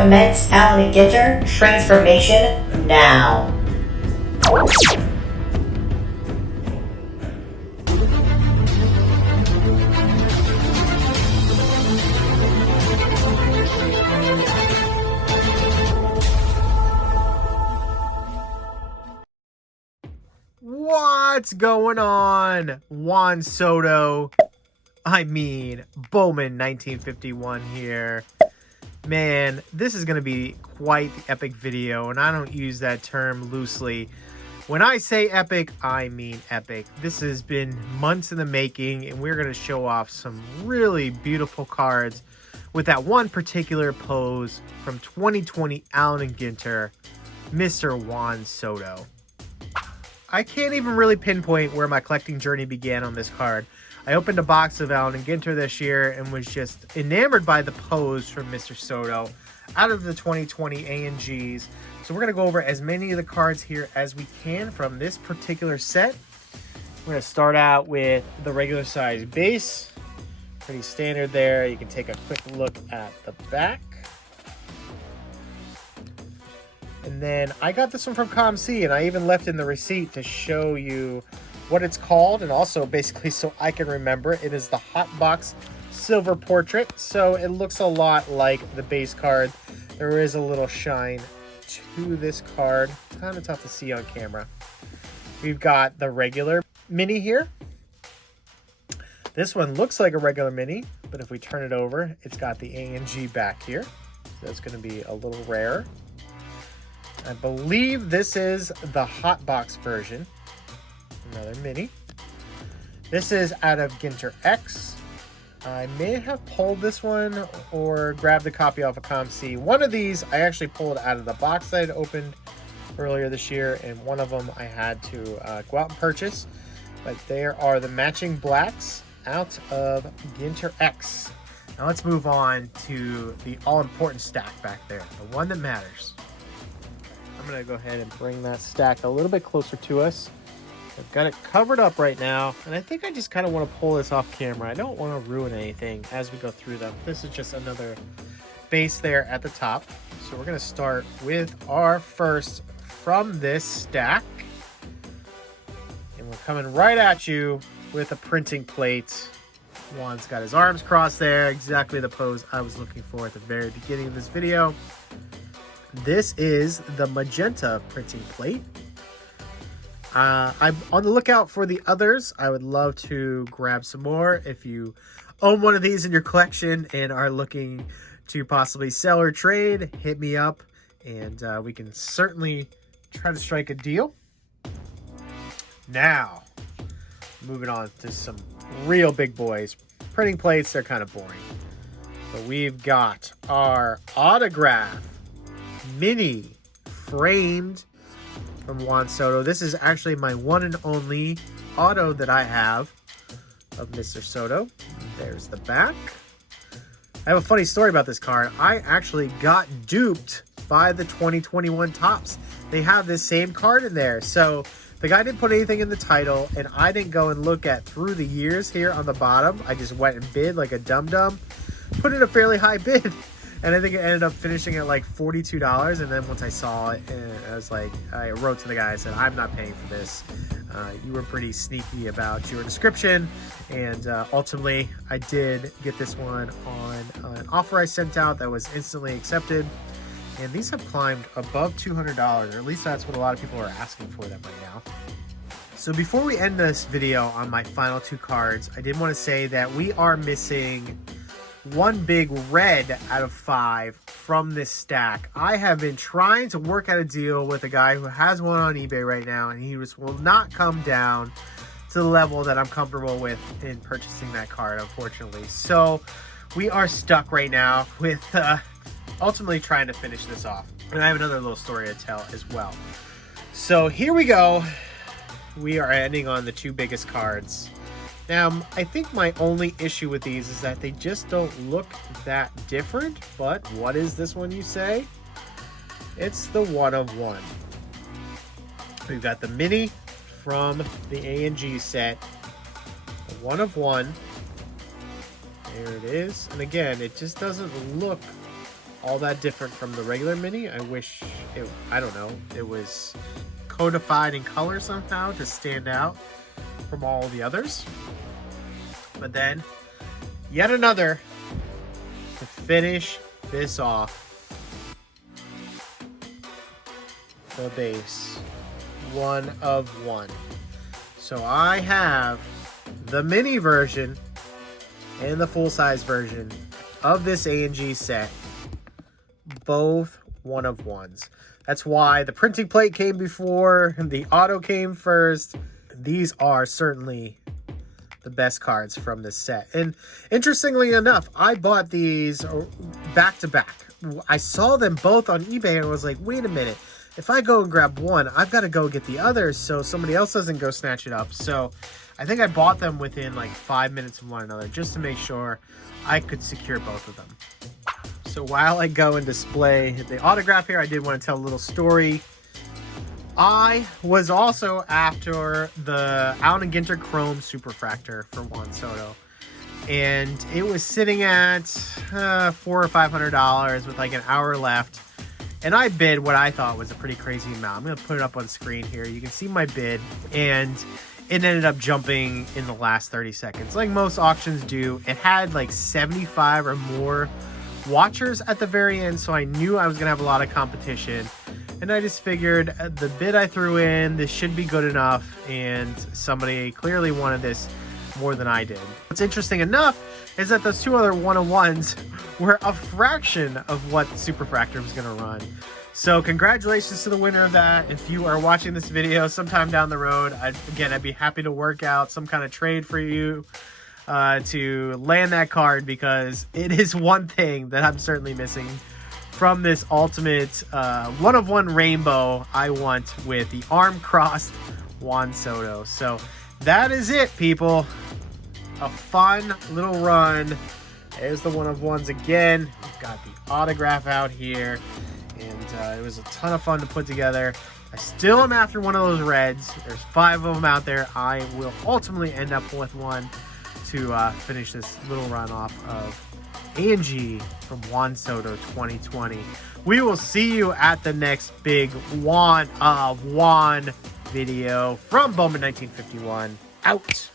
Commence Allen and Ginter transformation now. What's going on? Juan Soto, Bowman 1951 here. Man, this is going to be quite the epic video, and I don't use that term loosely. When I say epic, I mean epic. This has been months in the making, and we're going to show off some really beautiful cards with that one particular pose from 2020 Allen and Ginter, Mr. Juan Soto. I can't even really pinpoint where my collecting journey began on this card. I opened a box of Allen and Ginter this year and was just enamored by the pose from Mr. Soto out of the 2020 A&Gs. So we're going to go over as many of the cards here as we can from this particular set. We're going to start out with the regular size base. Pretty standard there. You can take a quick look at the back. And then I got this one from ComC, and I even left in the receipt to show you what it's called, and also basically so I can remember. It is the Hot Box Silver Portrait, so it looks a lot like the base card. There is a little shine to this card. Kind of tough to see on camera. We've got the regular mini here. This one looks like a regular mini, but if we turn it over, it's got the A&G back here. So that's going to be a little rare. I believe this is the Hot Box version. Another mini. This is out of Ginter X. I may have pulled this one or grabbed a copy off of ComC. One of these I actually pulled out of the box I had opened earlier this year, and one of them I had to go out and purchase. But there are the matching blacks out of Ginter X. Now let's move on to the all-important stack back there, the one that matters. I'm going to go ahead and bring that stack a little bit closer to us. I've got it covered up right now, and I think I just kind of want to pull this off camera. I don't want to ruin anything as we go through them. This is just another base there at the top. So we're going to start with our first from this stack. And we're coming right at you with a printing plate. Juan's got his arms crossed there, exactly the pose I was looking for at the very beginning of this video. This is the magenta printing plate. I'm on the lookout for the others. I would love to grab some more. If you own one of these in your collection and are looking to possibly sell or trade, hit me up, and we can certainly try to strike a deal. Now, moving on to some real big boys. Printing plates, they're kind of boring. So we've got our autograph mini framed from Juan Soto. This is actually my one and only auto that I have of Mr. Soto. There's the back. I have a funny story about this card. I actually got duped by the 2021 Topps. They have this same card in there. So the guy didn't put anything in the title, and I didn't go and look at through the years here on the bottom. I just went and bid like a dum-dum, put in a fairly high bid. And I think it ended up finishing at like $42. And then once I saw it, I was like, I wrote to the guy, I said, I'm not paying for this. You were pretty sneaky about your description. And ultimately, I did get this one on an offer I sent out that was instantly accepted. And these have climbed above $200, or at least that's what a lot of people are asking for them right now. So before we end this video on my final two cards, I did want to say that we are missing one big red out of 5 from this stack. I have been trying to work out a deal with a guy who has one on eBay right now, and he will not come down to the level that I'm comfortable with in purchasing that card, unfortunately. So we are stuck right now with ultimately trying to finish this off. And I have another little story to tell as well. So here we go. We are ending on the two biggest cards. Now, I think my only issue with these is that they just don't look that different. But what is this one, you say? It's the one of one. We've got the mini from the A&G set. The one of one. There it is. And again, it just doesn't look all that different from the regular mini. I wish I don't know, it was codified in color somehow to stand out from all the others. But then, yet another to finish this off. The base, 1 of 1. So I have the mini version and the full-size version of this A&G set, both 1 of 1s. That's why the printing plate came before, the auto came first. These are certainly the best cards from this set. And interestingly enough, I bought these back to back. I saw them both on eBay and was like, wait a minute. If I go and grab one, I've got to go get the other so somebody else doesn't go snatch it up. So I think I bought them within like 5 minutes of one another just to make sure I could secure both of them. So while I go and display the autograph here, I did want to tell a little story. I was also after the Allen & Ginter Chrome Superfractor for Juan Soto. And it was sitting at $400 or $500 with like an hour left. And I bid what I thought was a pretty crazy amount. I'm going to put it up on screen here. You can see my bid. And it ended up jumping in the last 30 seconds. Like most auctions do. It had like 75 or more watchers at the very end. So I knew I was going to have a lot of competition. And I just figured the bid I threw in, this should be good enough. And somebody clearly wanted this more than I did. What's interesting enough is that those two other 1-of-1s were a fraction of what the Superfractor was going to run. So congratulations to the winner of that. If you are watching this video sometime down the road, I'd be happy to work out some kind of trade for you to land that card, because it is one thing that I'm certainly missing from this ultimate 1-of-1 rainbow I want with the arm crossed Juan Soto. So that is it, people. A fun little run. There's the 1-of-1s again. We've got the autograph out here. And it was a ton of fun to put together. I still am after one of those reds. There's 5 of them out there. I will ultimately end up with one to finish this little run off of A&G from Juan Soto 2020. We will see you at the next big 1-of-1 video from Bowman 1951. Out.